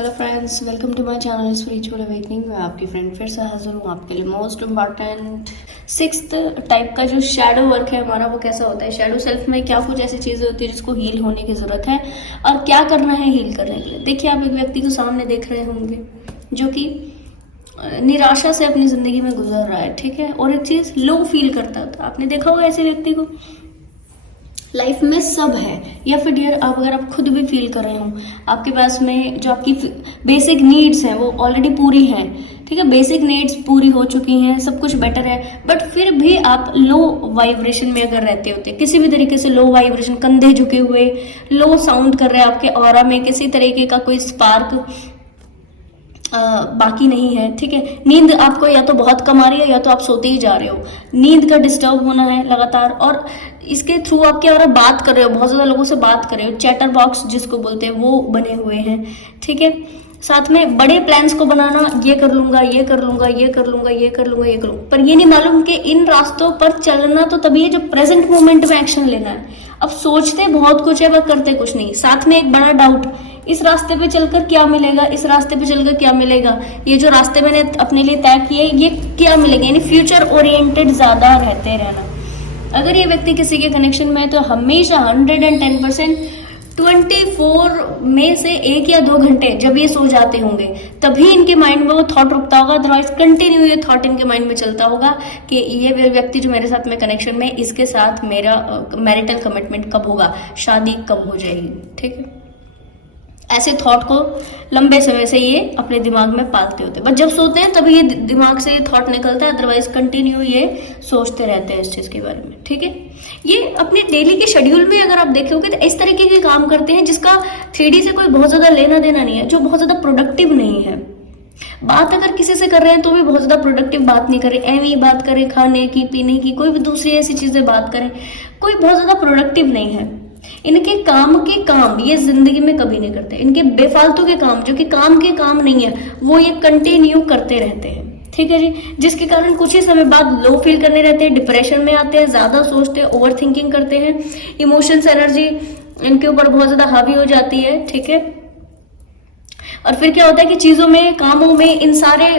Hello friends, welcome to my channel spiritual awakening. मैं आपकी friend फिर से हाजिर हूँ आपके लिए मोस्ट इम्पॉर्टेंट सिक्स्थ टाइप का जो शैडो वर्क है हमारा, वो कैसा होता है। शैडो सेल्फ में क्या कुछ ऐसी चीज़ें होती है जिसको हील होने की ज़रूरत है और क्या करना है हील करने के लिए। देखिए, आप एक व्यक्ति को सामने देख रहे होंगे जो कि निराशा से अपनी ज़िंदगी में गुजर रहा है, ठीक है, और एक चीज़ लो फील करता था। आपने देखा होगा ऐसे व्यक्ति को। लाइफ में सब है, या फिर डियर आप अगर आप खुद भी फील कर रहे हो आपके पास में जो आपकी बेसिक नीड्स हैं वो ऑलरेडी पूरी हैं, ठीक है, बेसिक नीड्स पूरी हो चुकी हैं, सब कुछ बेटर है, बट फिर भी आप लो वाइब्रेशन में अगर रहते होते, किसी भी तरीके से लो वाइब्रेशन, कंधे झुके हुए लो साउंड कर रहे हैं, आपके ऑरा में किसी तरीके का कोई स्पार्क बाकी नहीं है, ठीक है, नींद आपको या तो बहुत कम आ रही है या तो आप सोते ही जा रहे हो, नींद का डिस्टर्ब होना है लगातार, और इसके थ्रू आप क्या हो रहा है, बात कर रहे हो, बहुत ज़्यादा लोगों से बात कर रहे हो, चैटर बॉक्स जिसको बोलते हैं वो बने हुए हैं, ठीक है। साथ में बड़े प्लान्स को बनाना, ये कर लूंगा, ये कर लूंगा, ये कर लूंगा, ये कर लूंगा, ये करूंगा, पर ये नहीं मालूम कि इन रास्तों पर चलना तो तभी है जो प्रेजेंट मोमेंट में एक्शन लेना है। अब सोचते बहुत कुछ है पर करते कुछ नहीं। साथ में एक बड़ा डाउट, इस रास्ते पे चलकर क्या मिलेगा, इस रास्ते पे चलकर क्या मिलेगा, ये जो रास्ते मैंने अपने लिए तय किए ये क्या मिलेगा, यानी फ्यूचर ओरिएंटेड ज्यादा रहते रहना। अगर ये व्यक्ति किसी के कनेक्शन में है तो हमेशा 110% 24 में से 1 या 2 घंटे जब ये सो जाते होंगे तभी इनके माइंड में वो थॉट रुकता होगा, अदरवाइज कंटिन्यू ये थॉट इनके माइंड में चलता होगा कि ये व्यक्ति जो मेरे साथ में कनेक्शन में, इसके साथ मेरा मैरिटल कमिटमेंट कब होगा, शादी कब हो जाएगी, ठीक है। ऐसे थॉट को लंबे समय से ये अपने दिमाग में पालते होते हैं, बट जब सोते हैं तभी ये दिमाग से ये थॉट निकलता है, अदरवाइज कंटिन्यू ये सोचते रहते हैं इस चीज के बारे में, ठीक है। ये अपने डेली के शेड्यूल में अगर आप देखोगे तो इस तरीके के काम करते हैं जिसका 3D से कोई बहुत ज्यादा लेना देना नहीं है, जो बहुत ज्यादा प्रोडक्टिव नहीं है। बात अगर किसी से कर रहे हैं तो भी बहुत ज्यादा प्रोडक्टिव बात नहीं करें, एवं ही बात करें, खाने की, पीने की, कोई भी दूसरी ऐसी चीजें बात करें, कोई बहुत ज्यादा प्रोडक्टिव नहीं है। इनके काम के काम ये जिंदगी में कभी नहीं करते, इनके बेफालतू के काम जो कि काम के काम नहीं है वो ये कंटिन्यू करते रहते हैं, ठीक है जी, जिसके कारण कुछ ही समय बाद लो फील करने रहते हैं, डिप्रेशन में आते हैं, ज्यादा सोचते हैं, ओवर थिंकिंग करते हैं, इमोशंस एनर्जी इनके ऊपर बहुत ज्यादा हावी हो जाती है, ठीक है। और फिर क्या होता है कि चीजों में, कामों में, इन सारे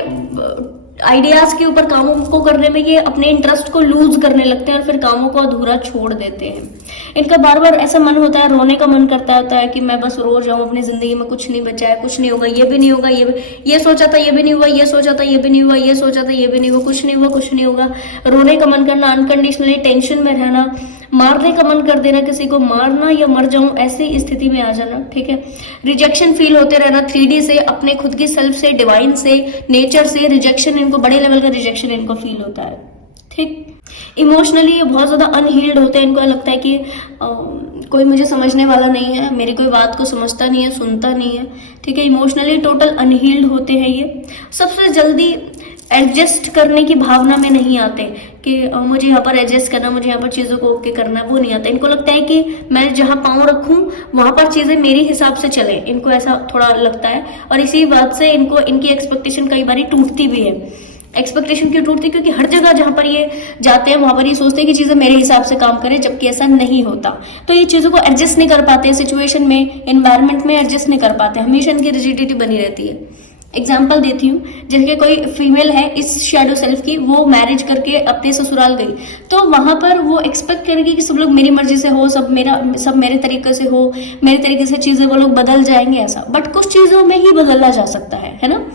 आइडियाज के ऊपर कामों को करने में ये अपने इंटरेस्ट को लूज करने लगते हैं और फिर कामों को अधूरा छोड़ देते हैं। इनका बार बार ऐसा मन होता है, रोने का मन करता है कि मैं बस रो जाऊं, अपनी जिंदगी में कुछ नहीं बचा है, कुछ नहीं होगा, ये भी नहीं होगा, ये सोचा था ये भी नहीं हुआ, ये सोचा था ये भी नहीं हुआ, ये सोचा था ये भी नहीं हुआ, कुछ नहीं हुआ, कुछ नहीं होगा। रोने का मन करना, अनकंडीशनली टेंशन में रहना, मारने का मन कर देना, किसी को मारना या मर जाऊं ऐसी स्थिति में आ जाना, ठीक है। रिजेक्शन फील होते रहना 3D से, अपने खुद की सेल्फ से, डिवाइन से, नेचर से रिजेक्शन, इनको बड़े लेवल का रिजेक्शन इनको फील होता है, ठीक। इमोशनली ये बहुत ज्यादा अनहील्ड होते हैं, इनको लगता है कि कोई मुझे समझने वाला नहीं है, मेरी कोई बात को समझता नहीं है, सुनता नहीं है, ठीक है। इमोशनली टोटल अनहील्ड होते हैं ये। सबसे जल्दी एडजस्ट करने की भावना में नहीं आते कि मुझे यहाँ पर एडजस्ट करना, मुझे यहाँ पर चीज़ों को ओके करना, वो नहीं आता। इनको लगता है कि मैं जहाँ पाँव रखूँ वहाँ पर चीज़ें मेरे हिसाब से चले, इनको ऐसा थोड़ा लगता है। और इसी बात से इनको इनकी एक्सपेक्टेशन कई बार टूटती भी है। एक्सपेक्टेशन क्यों टूटती है? क्योंकि हर जगह जहाँ पर ये जाते हैं वहाँ पर ये सोचते हैं कि चीज़ें मेरे हिसाब से काम करें, जबकि ऐसा नहीं होता। तो ये चीज़ों को एडजस्ट नहीं कर पाते, सिचुएशन में, एनवायरनमेंट में एडजस्ट नहीं कर पाते, हमेशा इनकी रिजिडिटी बनी रहती है। एग्जाम्पल देती हूँ, जैसे कोई फीमेल है इस शैडो सेल्फ की, वो मैरिज करके अपने ससुराल गई तो वहां पर वो एक्सपेक्ट करेगी कि सब लोग मेरी मर्जी से हो, सब मेरे तरीके से हो, मेरे तरीके से चीजें वो लोग बदल जाएंगे, ऐसा। बट कुछ चीजों में ही बदलना जा सकता है ना।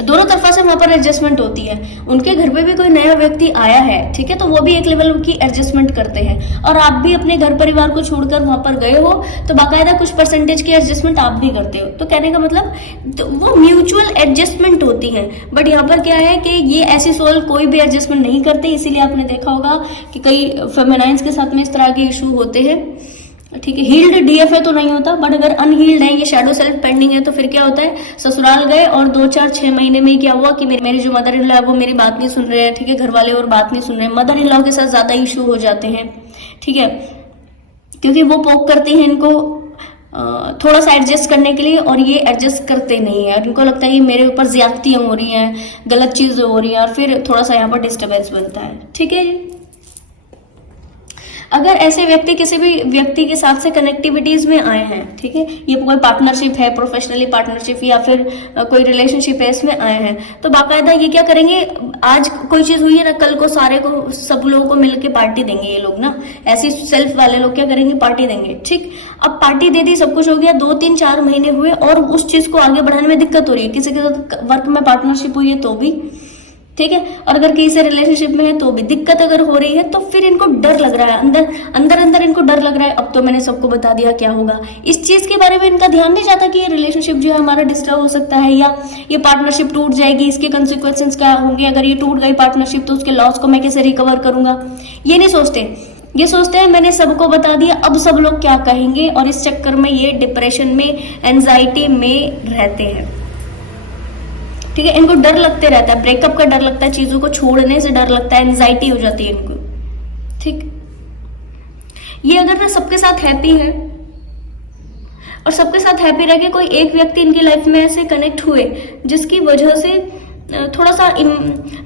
दोनों तरफा से वहां पर एडजस्टमेंट होती है। उनके घर पे भी कोई नया व्यक्ति आया है, ठीक है, तो वो भी एक लेवल की एडजस्टमेंट करते हैं, और आप भी अपने घर परिवार को छोड़कर वहां पर गए हो तो बाकायदा कुछ परसेंटेज की एडजस्टमेंट आप भी करते हो। तो कहने का मतलब तो वो म्यूचुअल एडजस्टमेंट होती है। बट यहाँ पर क्या है कि ये ऐसी सोल कोई भी एडजस्टमेंट नहीं करते, इसीलिए आपने देखा होगा कि कई फेमिनाइंस के साथ में इस तरह के इशू होते हैं, ठीक है। हील्ड डीएफ है तो नहीं होता, बट अगर अनहील्ड है, ये शैडो सेल्फ पेंडिंग है, तो फिर क्या होता है, ससुराल गए और 2-4-6 महीने में क्या हुआ कि मेरे जो मदर इन लॉ है वो मेरी बात नहीं सुन रहे हैं, ठीक है, घर वाले और बात नहीं सुन रहे हैं, मदर इन लॉ के साथ ज्यादा इशू हो जाते हैं, ठीक है, क्योंकि वो पोक करती है इनको थोड़ा सा एडजस्ट करने के लिए, और ये एडजस्ट करते नहीं है, और इनको लगता है कि मेरे ऊपर ज्यादतियां हो रही हैं, गलत चीजें हो रही हैं, और फिर थोड़ा सा यहाँ पर डिस्टर्बेंस बनता है, ठीक है। अगर ऐसे व्यक्ति किसी भी व्यक्ति के साथ से कनेक्टिविटीज में आए हैं, ठीक है, ये कोई पार्टनरशिप है, प्रोफेशनली पार्टनरशिप या फिर कोई रिलेशनशिप है, इसमें आए हैं, तो बाकायदा ये क्या करेंगे, आज कोई चीज हुई है ना, कल को सारे को सब लोगों को मिलके पार्टी देंगे ये लोग ना, ऐसी सेल्फ वाले लोग क्या करेंगे, पार्टी देंगे। ठीक, अब पार्टी दे दी, सब कुछ हो गया, 2-3-4 महीने हुए और उस चीज को आगे बढ़ाने में दिक्कत हो रही है, किसी के साथ वर्क में पार्टनरशिप हुई है तो भी, ठीक है, और अगर किसी से रिलेशनशिप में है तो भी दिक्कत अगर हो रही है, तो फिर इनको डर लग रहा है, अंदर इनको डर लग रहा है, अब तो मैंने सबको बता दिया क्या होगा। इस चीज के बारे में इनका ध्यान नहीं जाता कि ये रिलेशनशिप जो है हमारा डिस्टर्ब हो सकता है, या ये पार्टनरशिप टूट जाएगी, इसके कंसिक्वेंसेस क्या होंगे, अगर ये टूट गई पार्टनरशिप तो उसके लॉस को मैं कैसे रिकवर करूंगा, ये नहीं सोचते। ये सोचते हैं मैंने सबको बता दिया, अब सब लोग क्या कहेंगे, और इस चक्कर में ये डिप्रेशन में, एंजाइटी में रहते हैं। ठीक है, इनको डर लगते रहता है, ब्रेकअप का डर लगता है, चीजों को छोड़ने से डर लगता है, एंजाइटी हो जाती है इनको। ठीक, ये अगर ना सबके साथ हैप्पी है और सबके साथ हैप्पी रह के कोई एक व्यक्ति इनकी लाइफ में ऐसे कनेक्ट हुए जिसकी वजह से थोड़ा सा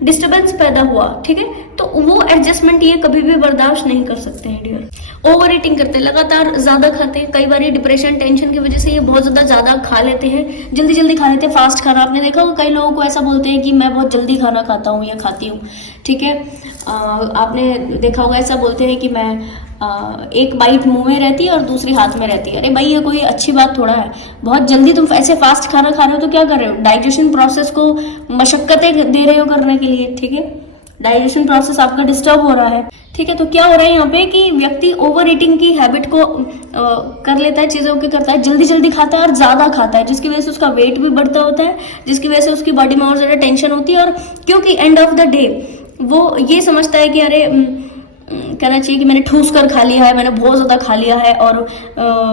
डिस्टरबेंस पैदा हुआ, ठीक है, तो वो एडजस्टमेंट ये कभी भी बर्दाश्त नहीं कर सकते हैं डियर। ओवर ईटिंग करते हैं, लगातार ज्यादा खाते हैं, कई बार ये डिप्रेशन टेंशन की वजह से ये बहुत ज्यादा खा लेते हैं, जल्दी जल्दी खा लेते हैं, फास्ट खाना। आपने देखा होगा कई लोगों को ऐसा बोलते हैं कि मैं बहुत जल्दी खाना खाता हूँ या खाती हूँ, ठीक है, आपने देखा होगा ऐसा बोलते हैं कि मैं एक बाइट मुंह में रहती है और दूसरी हाथ में रहती है। अरे भाई, ये कोई अच्छी बात थोड़ा है, बहुत जल्दी तुम ऐसे फास्ट खाना खा रहे हो तो क्या कर रहे हो, डाइजेशन प्रोसेस को मशक्कतें दे रहे हो करने के लिए, ठीक है, डाइजेशन प्रोसेस आपका डिस्टर्ब हो रहा है, ठीक है। तो क्या हो रहा है यहाँ पे कि व्यक्ति ओवर ईटिंग की हैबिट को कर लेता है, चीजों की करता है, जल्दी जल्दी खाता है और ज्यादा खाता है, जिसकी वजह से उसका वेट भी बढ़ता होता है, जिसकी वजह से उसकी बॉडी में और ज्यादा टेंशन होती है, और क्योंकि एंड ऑफ द डे वो ये समझता है कि अरे कहना चाहिए कि मैंने ठूस कर खा लिया है, मैंने बहुत ज्यादा खा लिया है, और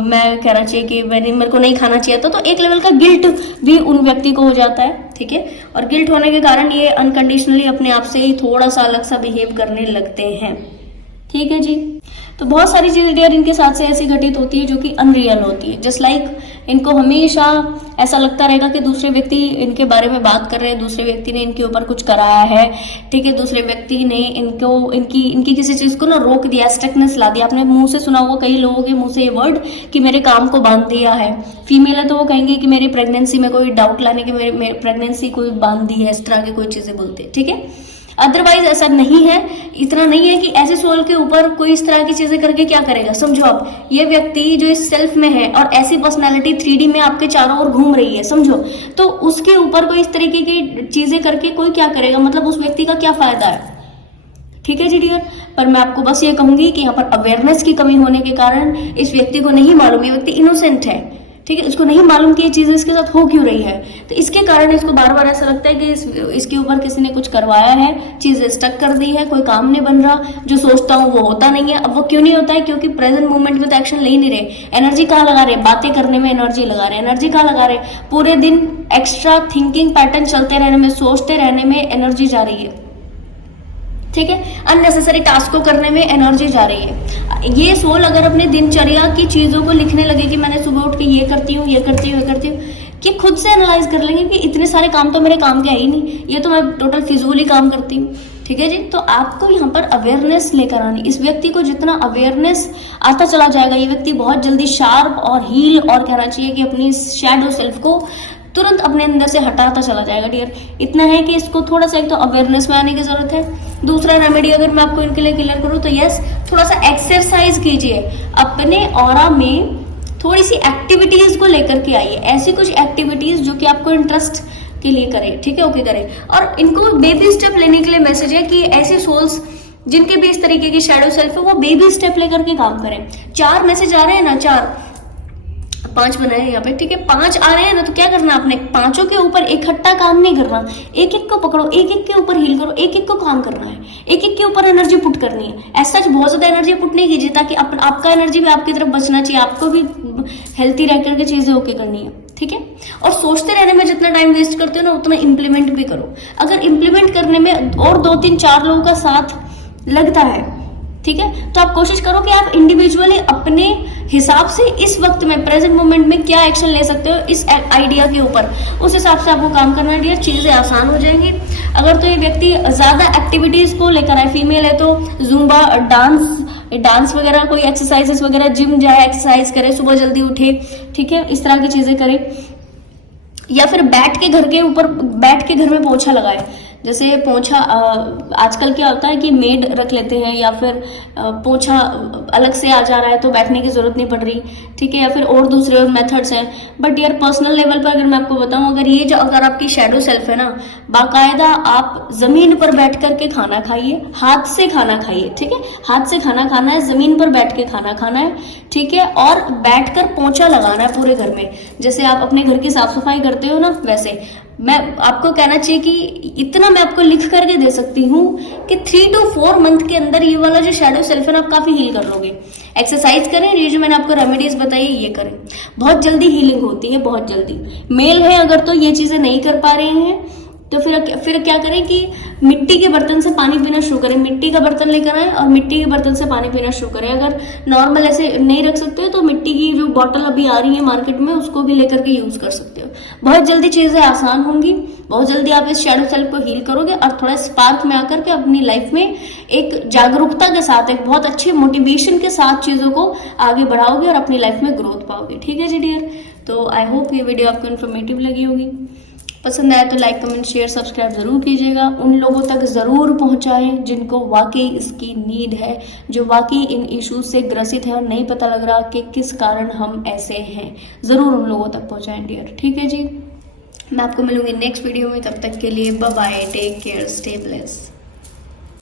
मैं कहना चाहिए कि मेरे को नहीं खाना चाहिए था, तो एक लेवल का गिल्ट भी उन व्यक्ति को हो जाता है, ठीक है, और गिल्ट होने के कारण ये अनकंडीशनली अपने आप से ही थोड़ा सा अलग सा बिहेव करने लगते हैं, ठीक है जी। तो बहुत सारी चीजें डियर इनके साथ से ऐसी घटित होती है जो कि अनरियल होती है, जस्ट लाइक इनको हमेशा ऐसा लगता रहेगा कि दूसरे व्यक्ति इनके बारे में बात कर रहे हैं, दूसरे व्यक्ति ने इनके ऊपर कुछ कराया है, ठीक है, दूसरे व्यक्ति ने इनको इनकी किसी चीज को ना रोक दिया, स्टकनेस ला दिया। आपने मुंह से सुना होगा कई लोगों के मुंह से ये वर्ड कि मेरे काम को बांध दिया है। फीमेल है तो वो कहेंगे कि मेरी प्रेगनेंसी में कोई डाउट लाने की मेरी प्रेगनेंसी कोई बांध दी है, इस तरह की कोई चीजें बोलते हैं, ठीक है। अदरवाइज ऐसा नहीं है, इतना नहीं है कि ऐसे सोल के ऊपर कोई इस तरह की चीजें करके क्या करेगा। समझो आप, ये व्यक्ति जो इस सेल्फ में है और ऐसी पर्सनालिटी 3D में आपके चारों ओर घूम रही है, समझो, तो उसके ऊपर कोई इस तरीके की चीजें करके कोई क्या करेगा, मतलब उस व्यक्ति का क्या फायदा है, ठीक है जी डियर। पर मैं आपको बस ये कहूंगी कि यहाँ पर अवेयरनेस की कमी होने के कारण इस व्यक्ति को नहीं मालूम, ये व्यक्ति इनोसेंट है, ठीक है, इसको नहीं मालूम कि ये चीजें इसके साथ हो क्यों रही है, तो इसके कारण इसको बार बार ऐसा लगता है कि इसके ऊपर किसी ने कुछ करवाया है, चीजें स्टक कर दी है, कोई काम नहीं बन रहा, जो सोचता हूँ वो होता नहीं है। अब वो क्यों नहीं होता है, क्योंकि प्रेजेंट मोमेंट में तो एक्शन ले ही नहीं रहे। एनर्जी कहाँ लगा रहे, बातें करने में एनर्जी लगा रहे, एनर्जी कहाँ लगा रहे, पूरे दिन एक्स्ट्रा थिंकिंग पैटर्न चलते रहने में, सोचते रहने में एनर्जी जा रही है, ठीक है, अननेसेसरी टास्क को करने में एनर्जी जा रही है। ये सोल अगर अपने दिनचर्या की चीजों को लिखने लगे कि मैंने सुबह उठ के ये करती हूँ, ये करती हूँ, ये करती हूँ, कि खुद से एनालाइज कर लेंगे कि इतने सारे काम तो मेरे काम के है ही नहीं, ये तो मैं टोटल फिजूली काम करती हूँ, ठीक है जी। तो आपको यहाँ पर अवेयरनेस लेकर आनी, इस व्यक्ति को जितना अवेयरनेस आता चला जाएगा, ये व्यक्ति बहुत जल्दी शार्प और हील और कहना चाहिए कि अपनी शैडो सेल्फ को तुरंत अपने अंदर से हटाता चला जाएगा डियर। इतना है कि इसको थोड़ा सा एक तो अवेयरनेस में आने की जरूरत है। दूसरा रेमेडी अगर मैं आपको इनके लिए क्लियर करूँ तो यस, थोड़ा सा एक्सरसाइज कीजिए, अपने ऑरा में थोड़ी सी एक्टिविटीज को लेकर के आइए, ऐसी कुछ एक्टिविटीज जो कि आपको इंटरेस्ट के लिए करे, ठीक है, ओके करे। और इनको बेबी स्टेप लेने के लिए मैसेज है कि ऐसे सोल्स जिनके भी इस तरीके की शैडो सेल्फ है वो बेबी स्टेप लेकर के काम करें। 4 मैसेज आ रहे हैं ना, 5 बनाए यहाँ पे, ठीक है, 5 आ रहे हैं ना, तो क्या करना आपने, 5 के ऊपर इकट्ठा काम नहीं करना, एक एक को पकड़ो, एक एक के ऊपर हील करो, एक एक को काम करना है, एक एक के ऊपर एनर्जी पुट करनी है। ऐसा बहुत ज्यादा एनर्जी पुट नहीं कीजिए ताकि आपका एनर्जी भी आपकी तरफ बचना चाहिए, आपको भी हेल्थी रह करके चीजें ओके करनी है, ठीक है। और सोचते रहने में जितना टाइम वेस्ट करते हो ना, उतना इंप्लीमेंट भी करो। अगर इंप्लीमेंट करने में और 2-3-4 लोगों का साथ लगता है, ठीक है, तो आप कोशिश करो कि आप इंडिविजुअली अपने हिसाब से इस वक्त में प्रेजेंट मोमेंट में क्या एक्शन ले सकते हो इस आइडिया के ऊपर, उस हिसाब से आपको काम करना है, चीजें आसान हो जाएंगी। अगर तो ये व्यक्ति ज्यादा एक्टिविटीज को लेकर आए, फीमेल है तो जुम्बा, डांस, ये डांस वगैरह, कोई एक्सरसाइजेस वगैरह, जिम जाए, एक्सरसाइज करे, सुबह जल्दी उठे, ठीक है, इस तरह की चीजें करे। या फिर बैठ के घर में पोछा लगाए। जैसे पोछा आजकल क्या होता है कि मेड रख लेते हैं, या फिर पोछा अलग से आ जा रहा है तो बैठने की जरूरत नहीं पड़ रही, ठीक है, या फिर और दूसरे और मेथड्स हैं। बट यार पर्सनल लेवल पर अगर मैं आपको बताऊं, अगर आपकी शैडो सेल्फ है ना, बाकायदा आप जमीन पर बैठ करके खाना खाइए, हाथ से खाना खाइए, ठीक है, हाथ से खाना खाना है, जमीन पर बैठ के खाना खाना है, ठीक है, और बैठकर पोछा लगाना है पूरे घर में। जैसे आप अपने घर की साफ सफाई करते हो ना, वैसे मैं आपको कहना चाहिए कि इतना मैं आपको लिख करके दे सकती हूँ कि 3 to 4 मंथ के अंदर ये वाला जो शैडो सेल्फ है ना, आप काफी हील कर लोगे। एक्सरसाइज करें, ये जो मैंने आपको रेमेडीज बताई ये करें, बहुत जल्दी हीलिंग होती है, बहुत जल्दी। मेल है अगर तो ये चीजें नहीं कर पा रहे हैं तो फिर क्या करें कि मिट्टी के बर्तन से पानी पीना शुरू करें, मिट्टी का बर्तन लेकर आए और मिट्टी के बर्तन से पानी पीना शुरू करें। अगर नॉर्मल ऐसे नहीं रख सकते हो तो मिट्टी की जो बॉटल अभी आ रही है मार्केट में, उसको भी लेकर के यूज कर सकते हो। बहुत जल्दी चीजें आसान होंगी, बहुत जल्दी आप इस शैडो सेल्फ को हील करोगे और थोड़ा स्पार्क में आकर के अपनी लाइफ में एक जागरूकता के साथ, एक बहुत अच्छे मोटिवेशन के साथ चीजों को आगे बढ़ाओगे और अपनी लाइफ में ग्रोथ पाओगे। ठीक है जी डियर, तो आई होप ये वीडियो आपको इन्फॉर्मेटिव लगी होगी। पसंद आया तो लाइक, कमेंट, शेयर, सब्सक्राइब जरूर कीजिएगा। उन लोगों तक जरूर पहुंचाएं जिनको वाकई इसकी नीड है, जो वाकई इन इश्यूज से ग्रसित है और नहीं पता लग रहा कि किस कारण हम ऐसे हैं। जरूर उन लोगों तक पहुंचाएं डियर। ठीक है जी, मैं आपको मिलूंगी नेक्स्ट वीडियो में, तब तक के लिए bye bye, take care, stay blessed.